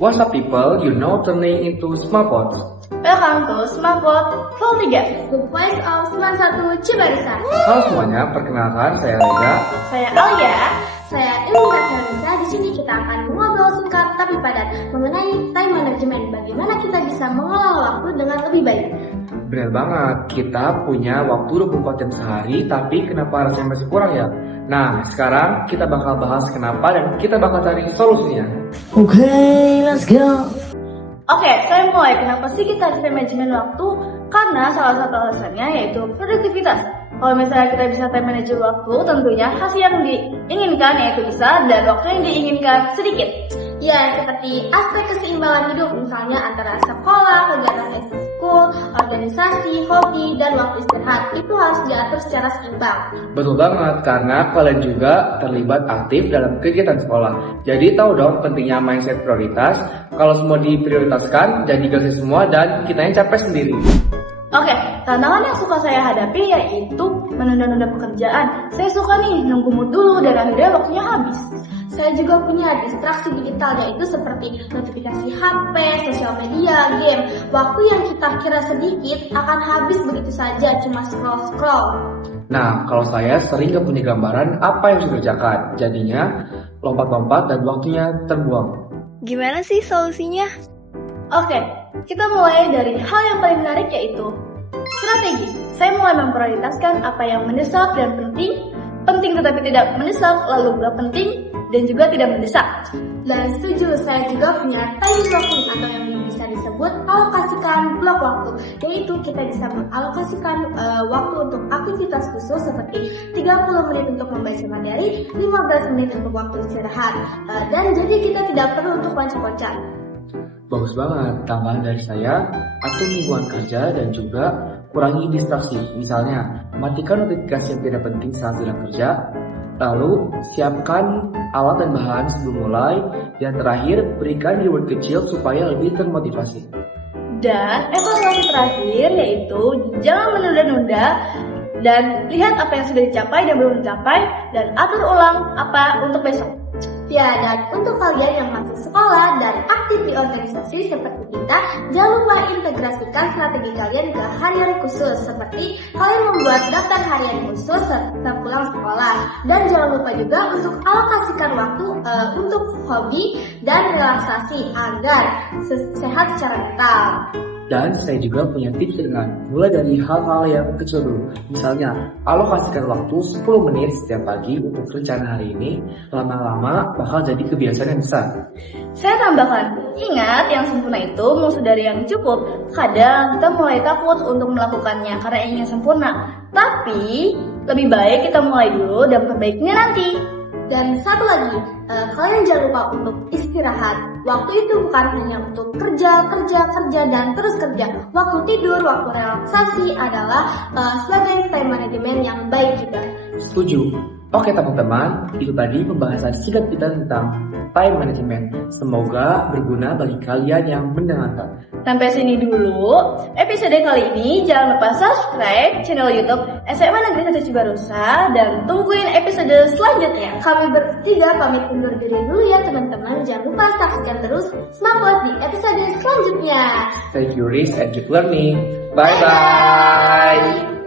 What's up people, you know turning into Smartpot. Welcome to Smartpot Flow 3, The Voice of 91 Cibarisa. Halo semuanya, perkenalkan saya Reza. saya Alia. Saya Ilmi Farisa. Di sini kita akan mengobrol singkat tapi padat mengenai time management. Bagaimana kita bisa mengelola waktu dengan lebih baik. Benar banget, kita punya waktu 24 jam sehari, tapi kenapa rasanya masih kurang ya? Nah, sekarang kita bakal bahas kenapa dan kita bakal cari solusinya. Okay, let's go. Oke, saya mulai. Kenapa sih kita harus time management waktu? Karena salah satu alasannya yaitu produktivitas. Kalau misalnya kita bisa time management waktu, tentunya hasil yang diinginkan yaitu besar dan waktu yang diinginkan sedikit. Ya, seperti aspek keseimbangan hidup, misalnya antara sekolah, kegiatan ekskul, organisasi, hobi, dan waktu istirahat. Itu harus diatur secara seimbang. Betul banget, karena kalian juga terlibat aktif dalam kegiatan sekolah. Jadi tahu dong pentingnya mindset prioritas. Kalau semua diprioritaskan, jadi gagal semua dan kita yang capek sendiri. Oke, tantangan yang suka saya hadapi yaitu menunda-nunda pekerjaan. Saya suka nih nunggu mood dulu dan akhirnya waktunya habis. Saya juga punya distraksi digital, yaitu seperti notifikasi HP, sosial media, game. Waktu yang kita kira sedikit akan habis begitu saja, cuma scroll-scroll. Nah, kalau saya sering gak punya gambaran apa yang harus dikerjakan. Jadinya lompat-lompat dan waktunya terbuang. Gimana sih solusinya? Oke, kita mulai dari hal yang paling menarik yaitu strategi. Saya mulai memprioritaskan apa yang mendesak dan penting tetapi tidak mendesak, lalu gak penting dan juga tidak mendesak. Dan setuju, saya juga punya time blocking atau yang bisa disebut alokasikan blok waktu, yaitu kita bisa mengalokasikan waktu untuk aktivitas khusus seperti 30 menit untuk membaca materi, 15 menit untuk waktu istirahat, dan jadi kita tidak perlu untuk loncat-loncat. Bagus banget, tambahan dari saya, atur lingkungan kerja dan juga kurangi distraksi. Misalnya, matikan notifikasi yang tidak penting saat sedang kerja, lalu siapkan alat dan bahan sebelum mulai, dan terakhir berikan reward kecil supaya lebih termotivasi. Dan evaluasi terakhir yaitu jangan menunda-nunda dan lihat apa yang sudah dicapai dan belum dicapai dan atur ulang apa untuk besok. Ya, dan untuk kalian yang masih sekolah dan aktif di organisasi seperti kita, jangan lupa integrasikan strategi kalian ke hari-hari khusus, seperti kalian membuat daftar harian khusus sepulang sekolah. Dan jangan lupa juga untuk alokasikan waktu untuk hobi dan relaksasi agar sehat secara mental. Dan saya juga punya tips dengan mulai dari hal-hal yang kecil dulu. Misalnya, alokasikan waktu 10 menit setiap pagi untuk rencana hari ini. Lama-lama bakal jadi kebiasaan yang besar. Saya tambahkan, ingat yang sempurna itu musuh dari yang cukup. Kadang kita mulai takut untuk melakukannya karena ingin sempurna. Tapi, lebih baik kita mulai dulu dan perbaikinya nanti. Dan satu lagi, kalian jangan lupa untuk istirahat. Waktu itu bukan hanya untuk kerja, dan terus kerja. Waktu tidur, waktu relaksasi adalah sebagai time management yang baik juga. Setuju. Oke teman-teman, itu tadi pembahasan singkat kita tentang time management. Semoga berguna bagi kalian yang mendengarkan. Sampai sini dulu episode kali ini. Jangan lupa subscribe channel YouTube SMA Negeri 1 Cibarusah dan tungguin episode selanjutnya. Kami bertiga pamit undur diri dulu ya teman-teman. Jangan lupa saksikan terus Smartpot di episode selanjutnya. Stay curious and keep learning. Bye-bye.